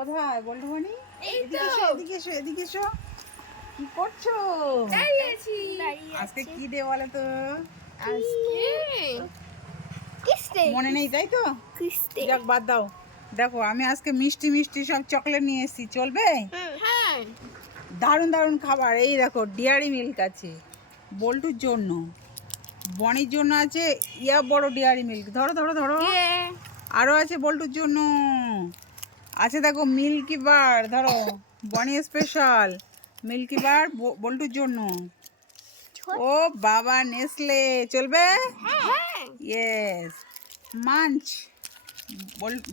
কোথায় বল্টুমণি এই এদিকে এসো এদিকে এসো এদিকে এসো। কি করছ? আজকে কি দে বলো তো? আজকে মনে নেই তাই তো? যাক বাদ দাও। দেখো আমি আজকে মিষ্টি মিষ্টি সব চকলেট নিয়ে এসেছি। চলবে? হ্যাঁ। দারুণ দারুণ খাবার। এই দেখো ডিয়ারি মিল্ক আছে বল্টুর জন্য। বনির জন্য আছে ইয়া বড় ডিয়ারি মিল্ক। ধরো ধরো ধরো। আরও আছে বল্টুর জন্য। আছে দেখো মিল্কি বার ধরো বনি স্পেশাল মিল্কি বার বল্টুর জন্য। ও বাবা নেসলে চলবে? হ্যাঁ। ইয়েস মাঞ্চ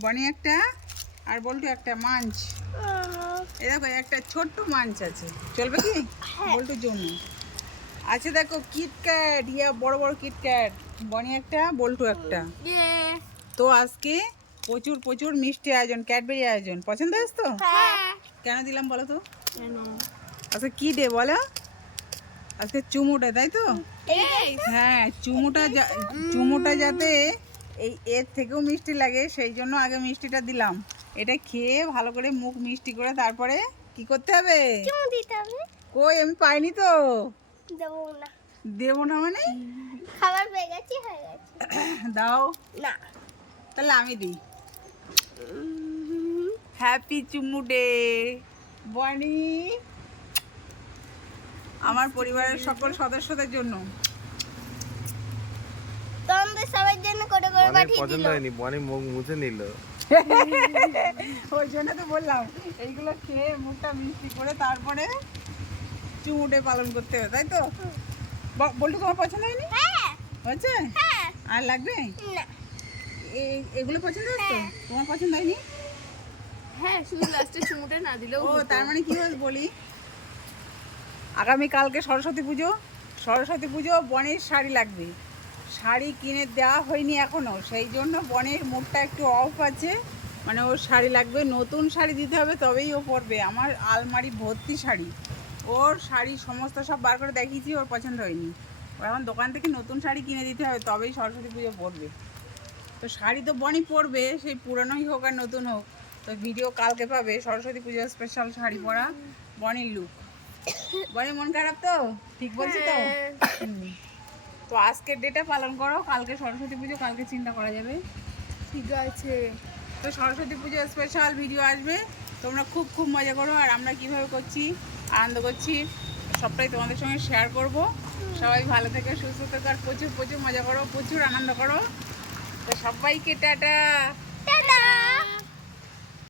বনি একটা আর বল্টু একটা মাঞ্চ এই দেখো একটা ছোট্ট মাঞ্চ আছে। চলবে কি? বল্টুর জন্য। আছে দেখো কিটক্যাট ইয়া বড় বড় কিটক্যাট বনি একটা বল্টু একটা। তো আজকে প্রচুর প্রচুর মিষ্টি আয়োজন ক্যাডবেরি আয়োজন। পছন্দ হয়েছে তো? হ্যাঁ। কেন দিলাম বলো তো? আচ্ছা কি ডে বলো? আজকে চুমুটা তাই তো? হ্যাঁ চুমুটা চুমুটা যাতে এই এর থেকেও মিষ্টি লাগে সেই জন্য আগে মিষ্টিটা দিলাম। এটা খেয়ে ভালো করে মুখ মিষ্টি করে তারপরে কি করতে হবে? কই আমি পাইনি তো। দেবো না। দেবো না মানে? খাবার পেয়ে গেছি। দাও। না। তাহলে আমি দিই। হ্যাপি চুমু ডে বনি আমার পরিবারের সকল সদস্যদের জন্য। তোমাদের সবার জন্য করে করে পাঠিয়ে পছন্দ হয়নি বনি মুখ মুছে নিল। ওই জন্য তো বললাম এইগুলো খেয়ে মুখটা মিষ্টি করে তারপরে চুমুটে পালন করতে হবে তাই তো? ব- বল্টু তোমার পছন্দ হয়নি? হ্যাঁ। হয়েছে? হ্যাঁ। আর লাগবে? না। এগুলো পছন্দ হচ্ছে তো তোমার পছন্দ হয়নি? হ্যাঁ শুধু লাস্টে চুমুটা না দিলেও ও তার মানে কি হয় বলি? আগামী কালকে সরস্বতী পুজো। সরস্বতী পুজো বনের শাড়ি লাগবে। শাড়ি কিনে দেওয়া হয়নি এখনও। সেই জন্য বনের মুডটা একটু অফ আছে। মানে ওর শাড়ি লাগবে। নতুন শাড়ি দিতে হবে তবেই ও পরবে। আমার আলমারি ভর্তি শাড়ি। ওর শাড়ি সমস্ত সব বার করে দেখিয়েছি ওর পছন্দ হয়নি। ও এখন দোকান থেকে নতুন শাড়ি কিনে দিতে হবে তবেই সরস্বতী পুজো পরবে। তো শাড়ি তো বনি পরবে সেই পুরনোই হোক আর নতুন হোক। তো ভিডিও কালকে পাবে সরস্বতী পুজো স্পেশাল শাড়ি পরা বনির লুক বনি মন খারাপ তো? ঠিক বলছি তো? তো আজকের ডেটা পালন করো কালকে সরস্বতী পুজো কালকে চিন্তা করা যাবে। ঠিক আছে। তো সরস্বতী পুজো স্পেশাল ভিডিও আসবে তোমরা খুব খুব মজা করো আর আমরা কীভাবে করছি আনন্দ করছি সবটাই তোমাদের সঙ্গে শেয়ার করব। সবাই ভালো থেকে সুস্থ থেকে আর প্রচুর প্রচুর মজা করো প্রচুর আনন্দ করো। তো সবাইকে টাটা।